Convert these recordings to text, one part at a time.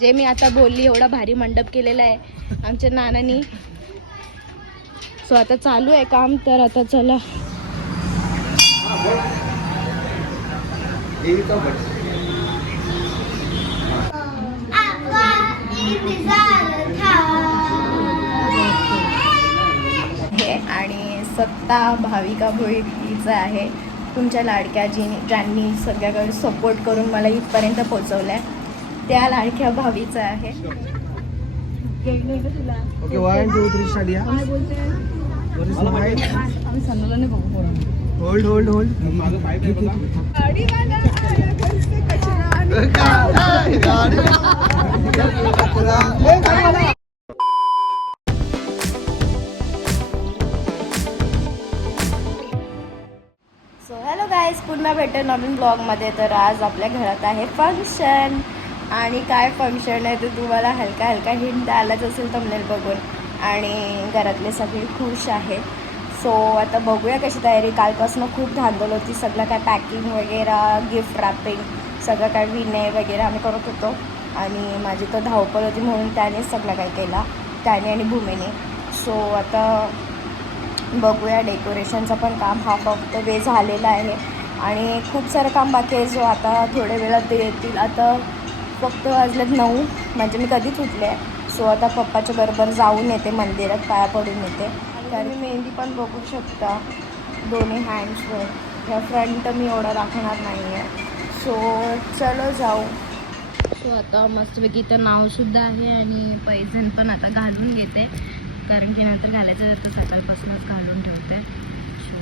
जे मी आता बोलली एवढा भारी मंडप केलेला आहे आमच्या नानांनी. सो आता चालू आहे काम. तर आता चला आणि सत्ता भाविका भोईचा आहे. तुमच्या लाडक्या ज्यांनी सगळ्याकडे सपोर्ट करून मला इथपर्यंत पोहोचवलं आहे त्या लाडक्या भावीचा आहे. ओके 1 2 3 स्टार्ट या. आम्ही संदला नाही बघू पोरांना. Hold hold hold. मागे पाय बघा. गाडी वाला सो हॅलो गाईज, पुन्हा भेटू नवीन ब्लॉगमध्ये. तर आज आपल्या घरात आहे फंक्शन. आणि काय फंक्शन आहे ते तुम्हाला हलका हलका हिंट आलाच असेल थंबनेल बघून. आणि घरातले सगळे खुश आहेत. सो आता बघूया कशी तयारी. कालपासून खूप धांदल होती. सगळं काय पॅकिंग वगैरे, गिफ्ट रॅपिंग, सगळं काय विनय वगैरे आम्ही करत होतो. आणि माझी तर धावपळ होती म्हणून त्यानेच सगळं काय केला, त्याने आणि भूमीने. सो आता बघूया. डेकोरेशनचं पण काम हाफ ऑफ द वे झालेलं आहे. आणि खूप सारं काम बाकी आहे जो आता थोड्या वेळात ते येतील. आता फक्त वाजलेत 9, म्हणजे मी कधीच उठले आहे. सो आता पप्पाच्या बरोबर जाऊन येते मंदिरात, पाया पडून येते. कारण मेहंदी पण बघू शकता दोन्ही हँड्सवर. ह्या फ्रंट मी एवढा दाखवणार नाही आहे. सो चलो जाऊ. सो आता मस्तपैकी इथं नावसुद्धा आहे आणि पैजण पण आता घालून घेते. कारण की नंतर घालायचं तर सकाळपासूनच घालून ठेवते. सो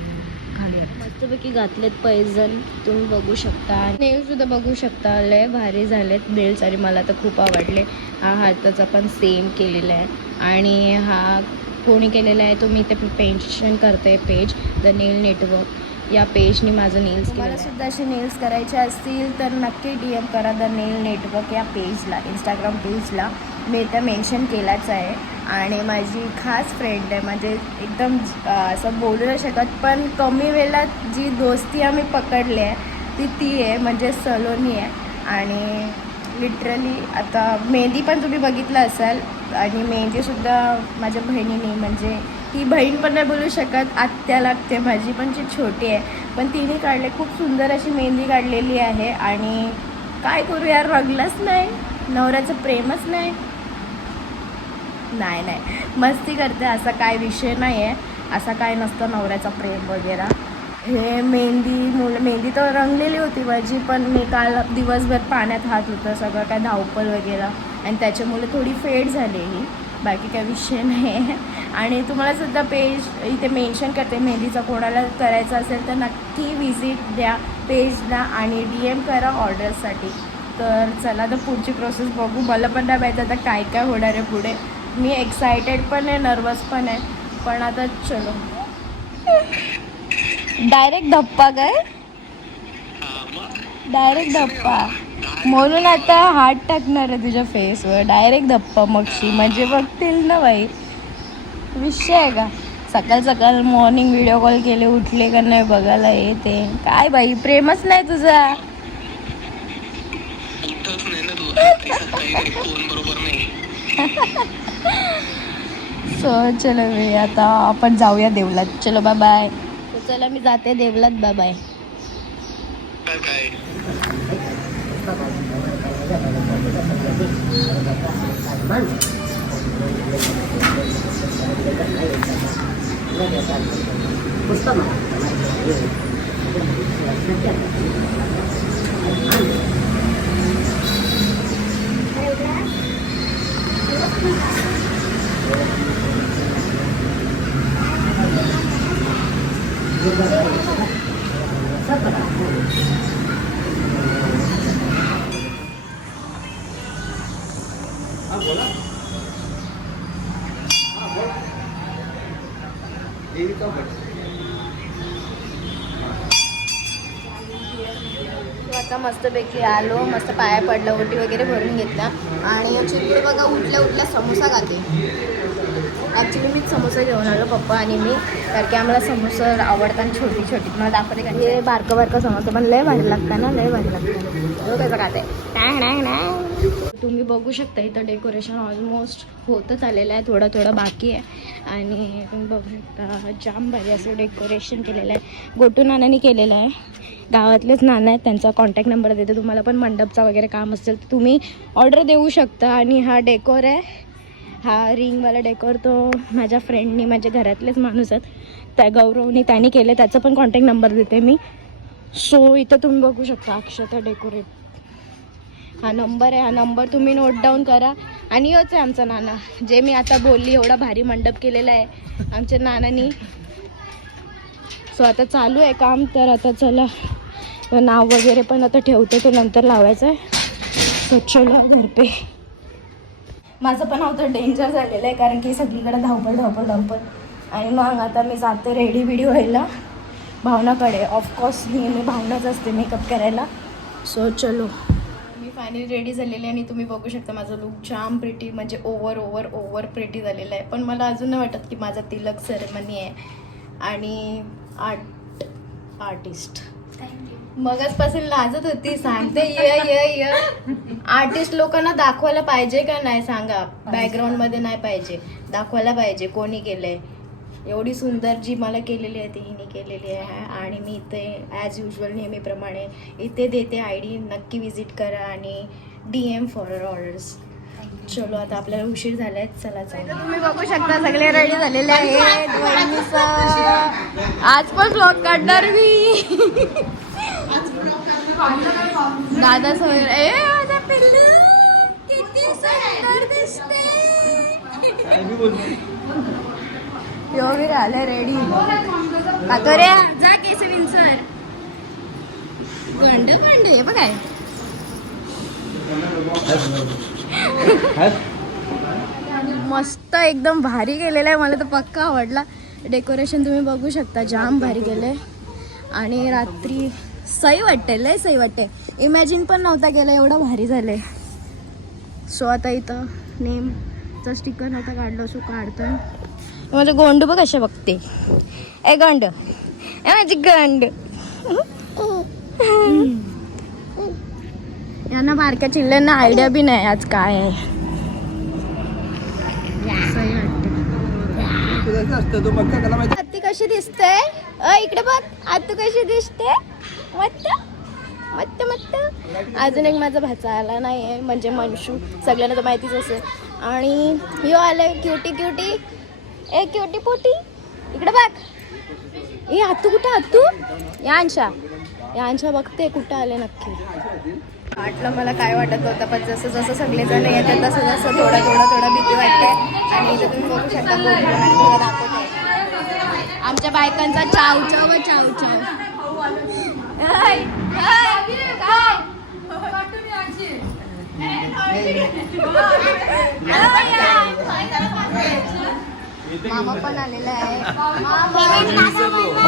घालूया. मस्तपैकी घातलेत पैजण, तुम्ही बघू शकता. नेलसुद्धा बघू शकता, लय भारी झालेत नेल्स आणि मला तर खूप आवडले. हा हाताचा पण सेम केलेला आहे. आणि हा कोणी केलेला आहे तो मी ते पेन्शन करते पेज द नेल नेटवर्क. या पेजनी माझं नेल्स केलं. मला सुद्धा असे नेल्स करायचे असतील तर नक्की DM करा द नेल नेटवर्क या पेजला, इंस्टाग्राम पेजला. मी इथं मेन्शन केलाच आहे. आणि माझी खास फ्रेंड आहे, म्हणजे एकदम असं बोलू नाही शकत पण कमी वेळात जी दोस्ती आम्ही पकडली आहे ती आहे, म्हणजे सलोनी आहे. आणि लिटरली आता मेहंदी पण तुम्ही बघितलं असाल. आणि मेहंदीसुद्धा माझ्या बहिणीने, म्हणजे ती बहीण पण नाही बोलू शकत, आत्या लागते माझी, पण जी छोटी आहे, पण तिने काढले. खूप सुंदर अशी मेहंदी काढलेली आहे. आणि काय करू यार, रंगलंच नाही, नवऱ्याचं प्रेमच नाही. नाही मस्ती करते, असा काय विषय नाही आहे. असा काय नसतं नवऱ्याचा प्रेम वगैरे. हे मेहंदी तर रंगलेली होती माझी, पण मी काल दिवसभर पाण्यात हात होतं, सगळं काय धावपळ वगैरे, आणि त्याच्यामुळे थोडी फेड झालेली. बाकी काय विषय नाही आहे. आणि तुम्हाला सुद्धा पेज इथे मेन्शन करते. मेहंदीचा कोणाला करायचा असेल तर नक्की विजिट द्या पेजला आणि DM करा ऑर्डरसाठी. तर चला तर पुढची प्रोसेस बघू. मला पण नाही माहीत आता काय काय होणार आहे पुढे. मी एक्सायटेड पण आहे, नर्वस पण आहे, पण आता चलो. डायरेक्ट धप्पा काय, डायरेक्ट धप्पा. म्हणून आता हात टाकणार आहे तुझ्या फेसवर, डायरेक्ट धप्पा मगशी, म्हणजे बघतील ना बाई. विषय आहे का. सकाळ सकाळ मॉर्निंग व्हिडिओ कॉल केले, उठले का नाही बघायला येते. काय बाई, प्रेमच नाही तुझा. सो चलो आता आपण जाऊया देवलात. चलो बाय बाय. चला मी जाते देवलात. Bye bye. आता मस्तपैकी आलो, मस्त पाया पडलं, ओटी वगैरे भरून घेतला. आणि चिकूड बघा उठल्या उठल्या समोसा खाते. ॲक्च्युली मीच समोसा घेऊन आलो, पप्पा आणि मी, कारण की आम्हाला समोसा आवडतात छोटी छोटी. मला दाखवते का हे बारकं समोसा पण लय भारी लागतं ना, लय भारी लागतं. तो कसं खाते तुम्ही बघू शकता. इथं डेकोरेशन ऑलमोस्ट होतच आलेलं आहे, थोडं थोडं बाकी आहे. आणि तुम्ही बघू शकता जाम भारी असं डेकोरेशन केलेलं आहे. गोटू नानाने केलेलं आहे, गावातलेच नाना आहेत, त्यांचा कॉन्टॅक्ट नंबर देते. तुम्हाला पण मंडपचा वगैरे काम असेल तर तुम्ही ऑर्डर देऊ शकता. आणि हा डेकोर आहे, हा रिंगवाला डेकोर तो माझ्या फ्रेंडनी, माझ्या घरातलेच माणूस आहेत त्या गौरवनी, त्यांनी केले. त्याचा पण कॉन्टॅक्ट नंबर देते मी. सो इथं तुम्ही बघू शकता अक्षता डेकोरेट, हा नंबर आहे. हा नंबर तुम्ही नोट डाऊन करा. आणि हेच आहे आमचा नाना, जे मी आता बोलली, एवढा भारी मंडप केलेला आहे आमच्या नानानी. सो आता चालू आहे काम. तर आता चला नाव वगैरे पण आता ठेवते, तो नंतर लावायचं आहे. सो चला घर पे. माझं पण आता डेंजर झालेलं आहे, कारण की सगळीकडे धावपळ. आणि मग आता मी जाते रेडी बिडी व्हायला भावनाकडे. ऑफकोर्स नेहमी भावनाच असते मेकअप करायला. सो चलो, मी फायनली रेडी झालेली. आणि तुम्ही बघू शकता माझं लुक जाम प्रिटी, म्हणजे ओव्हर प्रिटी झालेलं आहे. पण मला अजून नाही वाटत की माझा तिलक सेरेमनी आहे. आणि आर्टिस्ट मगचपासून लाजत होती, सांगते य आर्टिस्ट लोकांना दाखवायला पाहिजे का नाही सांगा? बॅकग्राऊंडमध्ये नाही पाहिजे, दाखवायला पाहिजे कोणी केलंय. एवढी सुंदर जी मला केलेली आहे ती हिने केलेली आहे. आणि मी इथे ॲज युजल नेहमीप्रमाणे इथे देते ID, नक्की विजिट करा आणि DM फॉर ऑर्डर्स. चलो आता आपल्याला उशीर झाला आहे, चला. तुम्ही बघू शकता सगळे रेडी झालेले आहेत. आज पण ब्लॉग काढणार मी. दादा सोयर, ए माझा पिल्लू किती सुंदर दिसते. योगी आले रेडी. काकोरे जा केस विंचर. गंड हे बघाय मस्त एकदम भारी केलेलं आहे. मला तर पक्का आवडला. डेकोरेशन तुम्ही बघू शकता, जाम भारी केलंय. आणि रात्री सही वाटते, लय सही वाटते. इमॅजिन पण नव्हता केलं एवढं भारी झालंय. सो आता इथं नेमचा स्टिकर नव्हता काढला, सो काढतोय. माझं गोंडू बघ कशा बघते. ए गंड, ए माझी गंड. यांना बारक्या चिल्ल्यांना आयडिया बी नाही आज काय आहे. सही वाटते. आत्ती कशी दिसते? इकडे बघ, आत्तू कशी दिसते? मस्त मस्त मस्त. अजून एक माझा भाचा आला नाही आहे, म्हणजे मनशू, सगळ्यांना तर माहितीच असेल. आणि यो आले क्युटी. ए क्युटी पोटी, इकडे बघ. ए आत्तू कुठं? आत्तू या अंशा बघते कुठं आले नक्की. वाटलं मला काय वाटत होतं, पण जसं जसं सगळेजण येतात तसं थोडं भीती वाटते. आणि इथं तुम्ही बघू शकता तुला दाखवते आमच्या बायकांचा चाव. मामा पण आलेला आहे.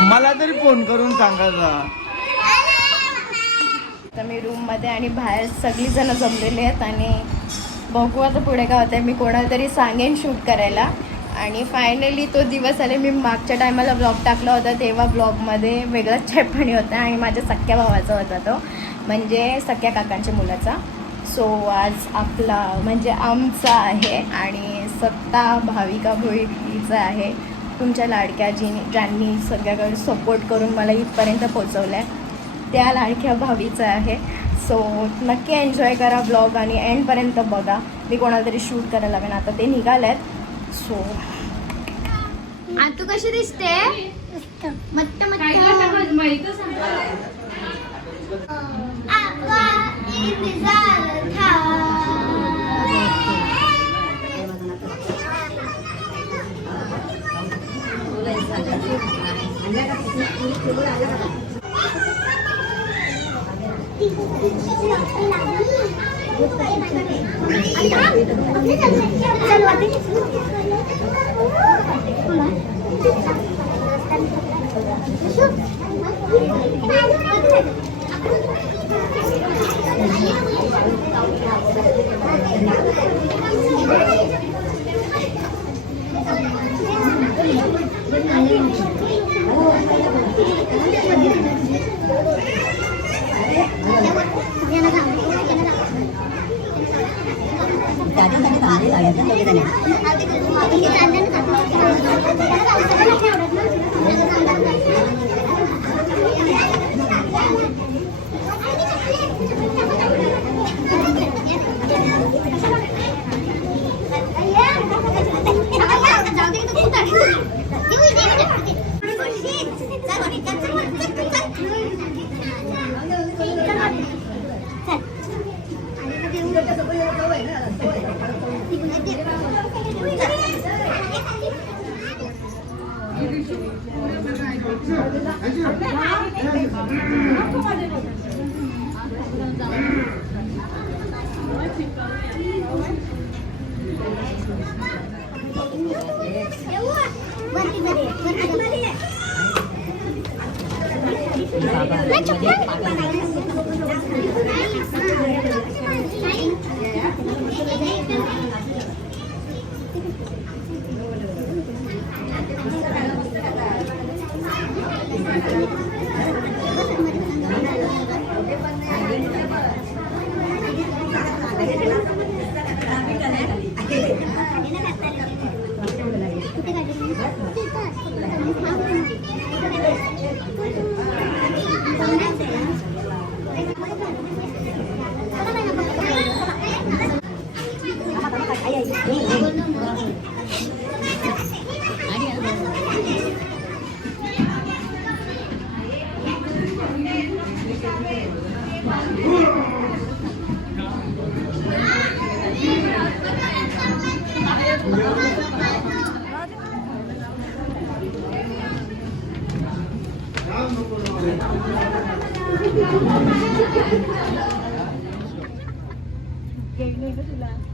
मला तरी फोन करून सांगायचा. तर मी रूममध्ये आणि बाहेर सगळी जण जमलेले आहेत. आणि बघू आता पुढे काय होतं. मी कोणाला तरी सांगेन शूट करायला. आणि फायनली तो दिवस आले. मी मागच्या टायमाला ब्लॉग टाकला होता, तेव्हा ब्लॉगमध्ये वेगळाच चटपणी होता. आणि माझ्या सख्या भावाचा होता तो, म्हणजे सख्या काकांच्या मुलाचा. सो आज आपला म्हणजे आमचा आहे. आणि सत्ता भाविका भोईचा आहे, तुमच्या लाडक्या ज्यांनी सगळ्याकडे सपोर्ट करून मला इथपर्यंत पोचवलं आहे, त्या लाडक्या भावीचं आहे. सो नक्की एन्जॉय करा ब्लॉग आणि एंडपर्यंत बघा. मी कोणाला तरी शूट करायला लागेल, आता ते निघाले आहेत. सो तू कशी दिसते? मस्त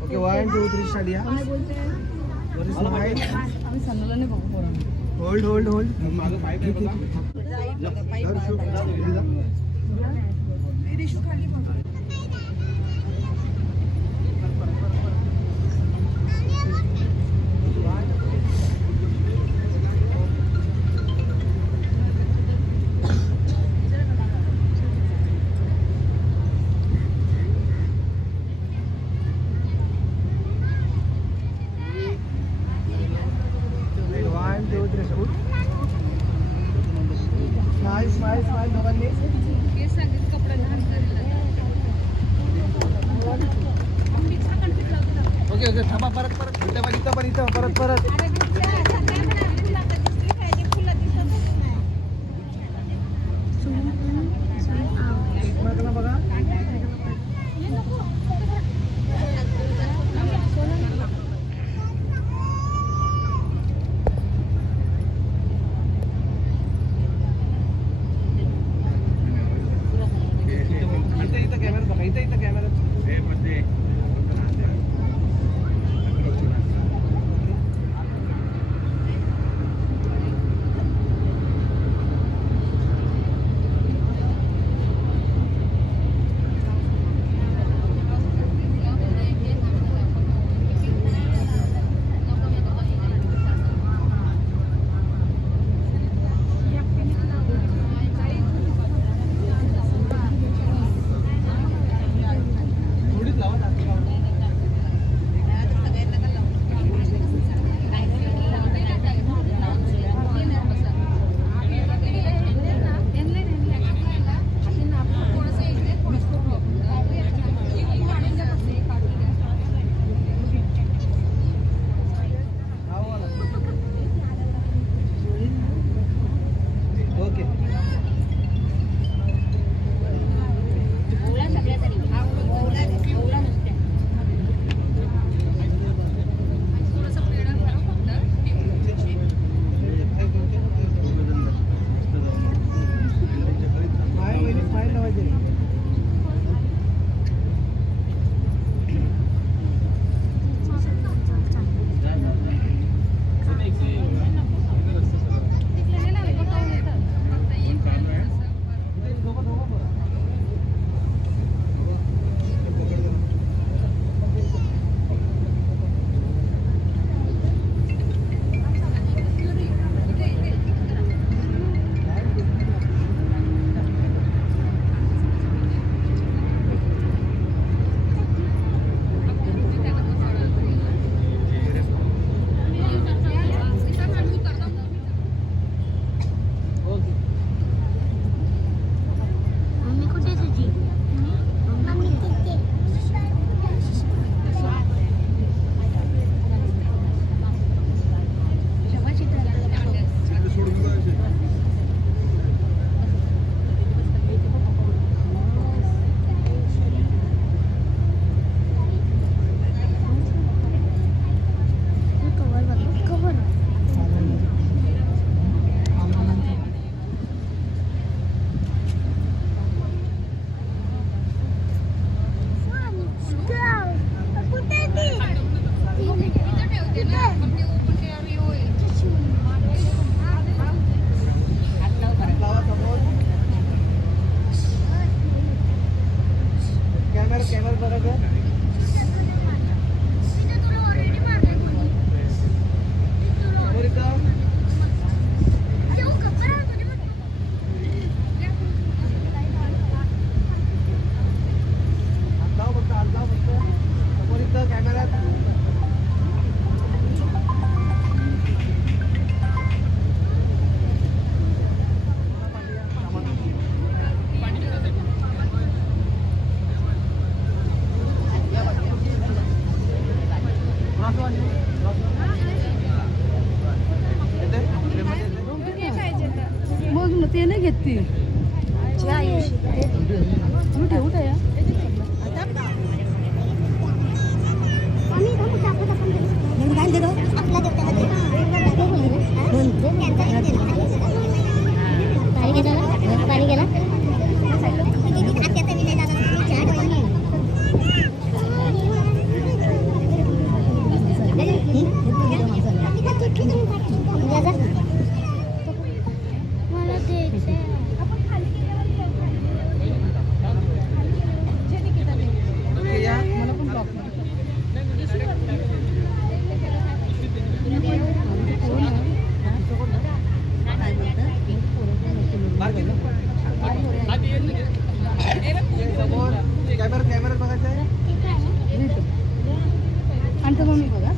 ओके 1 2 3 स्टार्ट या होल्ड होल्ड होल्ड माझं पाईप ओके ओके थांबा परत इथं परत एकमेकांना बघा इथं कॅमेरा बघा इथं कॅमेरा मग ते नाही घेत ती ठेवू या पाणी गेला कॅमेरा बघायचा आहे आणि तर मम्मी बघा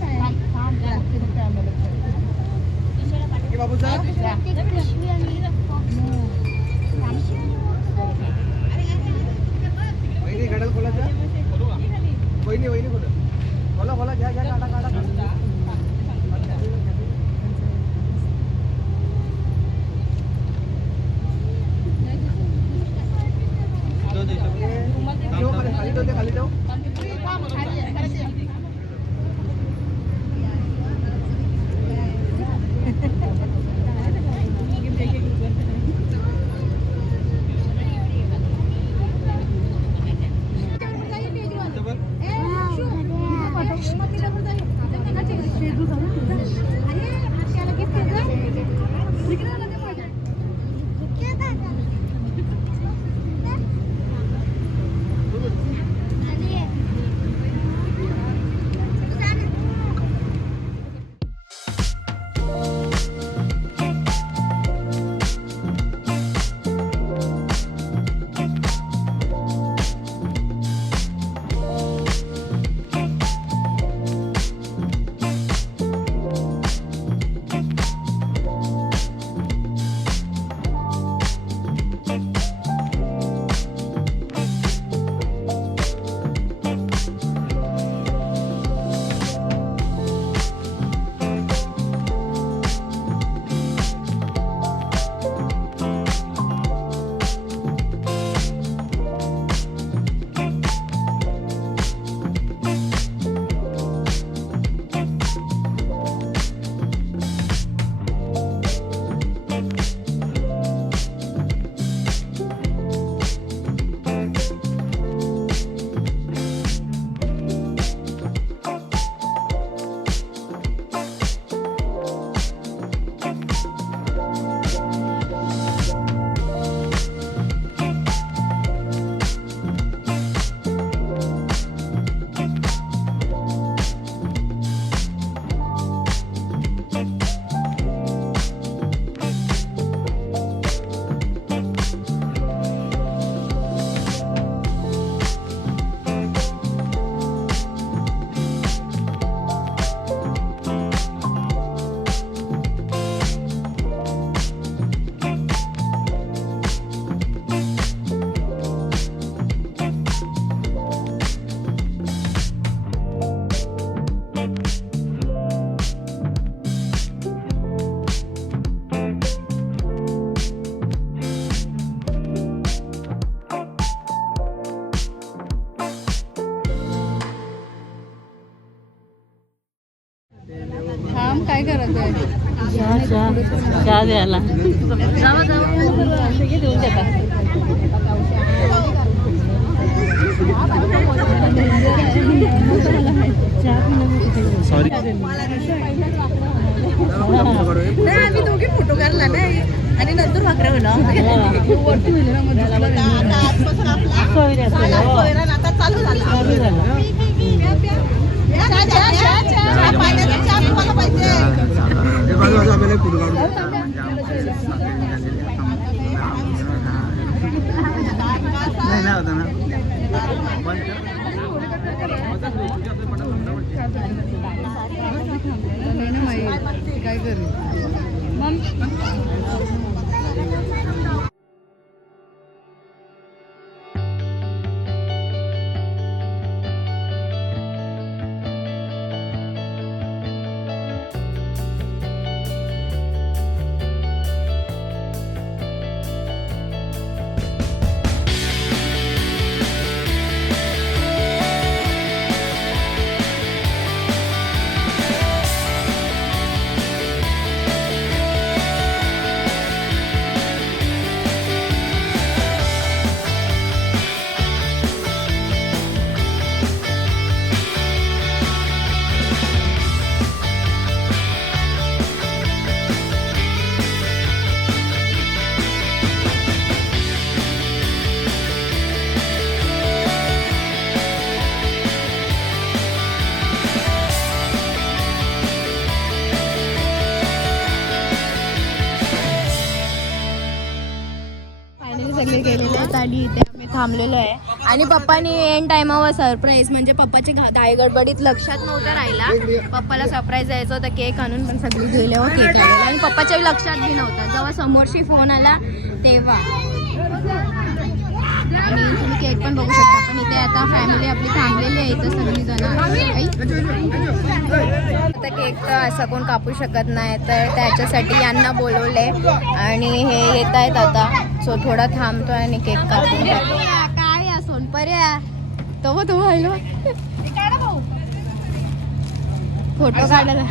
बाबूचा वहिनी घडल खोलाचा वहिनी वहिनी खोला खोला घ्या घ्या काढा काढा खाली ठेव खाली ठेव काय करत आहे चहा द्यायला देऊन देतात सॉरी आम्ही दोघे फोटो काढला नाही आणि नंतर भाकऱ्या होईल वरती होईल आता चालू झाला फोटो काढू नाही ना होता ना काय करू आली इथे आम्ही थांबलेलो आहे आणि पप्पानी एंड टायमावर सरप्राईज म्हणजे पप्पाची घाई गडबडीत लक्षात नव्हतं राहिला. पप्पाला सरप्राईज द्यायचं होतं केक आणून पण सगळी गेल्यावर केक आलेला आणि पप्पाच्याही लक्षात बी नव्हता. जेव्हा समोरशी फोन आला तेव्हा. आणि तुम्ही केक पण बघू शकता. पण इथे आता फॅमिली आपली थांबलेली आहे इथं सगळी जण. आता केक तर असं कोण कापू शकत नाही तर त्याच्यासाठी यांना बोलवले आणि हे येत आहेत आता. सो थोडा थांबतोय आणि केक कापून घेतो. काय या सोनपर्या तो हॅलो फोटो काढायला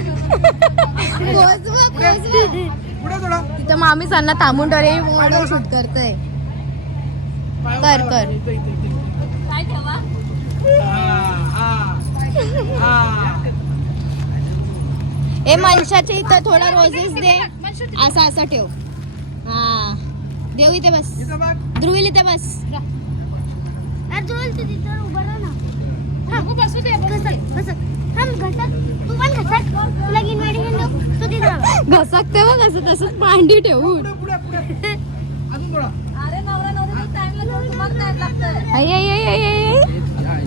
तिथं मामी सांना थांबून डोळे मॉडेल शूट करतोय. कर कर ए मनशाच्या इथं थोडा रोजेस दे. असा असा ठेव. हा देऊ इथे बस. ध्रुवील इथे बस. घसकते बघ असं तसंच मांडी ठेवून.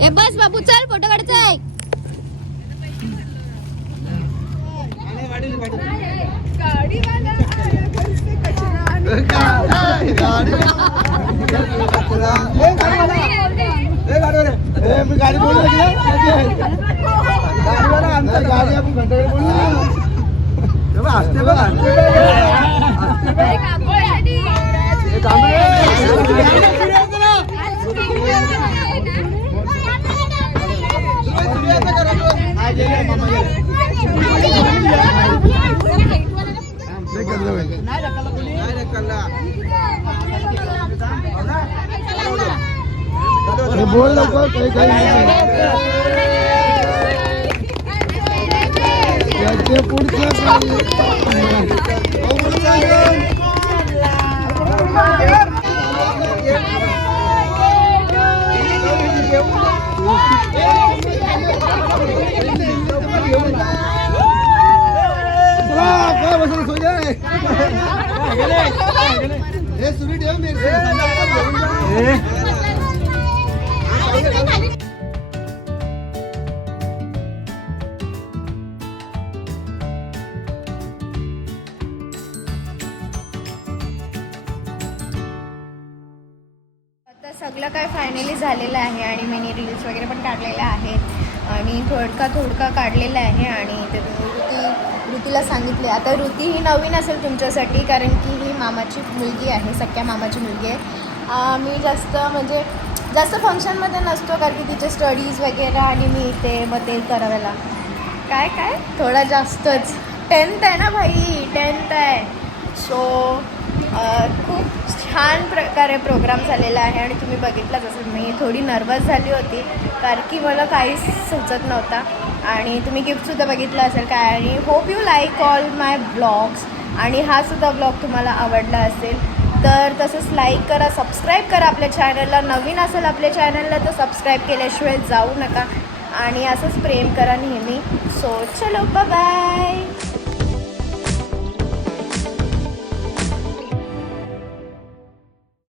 ए बस बाबू चल फोटो काढायचा. गाडी बोलू गाडी आपण घंटा बोलू असते बघ बोल लवकर काही पुढचं काय बसून सो जाय हे सुरू ठेव मेरे सगळं काय फायनली झालेलं आहे आणि मिनी रील्स वगैरे पण काढलेल्या आहेत आणि थोडका काढलेला आहे. आणि ते ऋतीला सांगितले. आता ऋती ही नवीन असेल तुमच्यासाठी कारण की ही मामाची मुलगी आहे, सख्या मामाची मुलगी आहे. मी जास्त फंक्शनमध्ये नसतो कारण की तिचे स्टडीज वगैरे आणि मी ते मग ते करायला काय थोडा जास्तच. 10th आहे ना भाई, 10th आहे. सो खूप छान प्रकारे प्रोग्राम झालेला आहे आणि तुम्ही बघितलं जसं मी थोडी नर्वस झाली होती कारण की मला काहीच सुचत नव्हता. आणि तुम्ही गिफ्टसुद्धा बघितलं असेल काय. आणि hope you like all my blogs आणि हा सुद्धा ब्लॉग तुम्हाला आवडला असेल तर तसंच लाईक करा, सबस्क्राईब करा आपल्या चॅनलला. नवीन असेल आपल्या चॅनलला तर सबस्क्राईब केल्याशिवाय जाऊ नका आणि असंच प्रेम करा नेहमी. सो चलो बाय.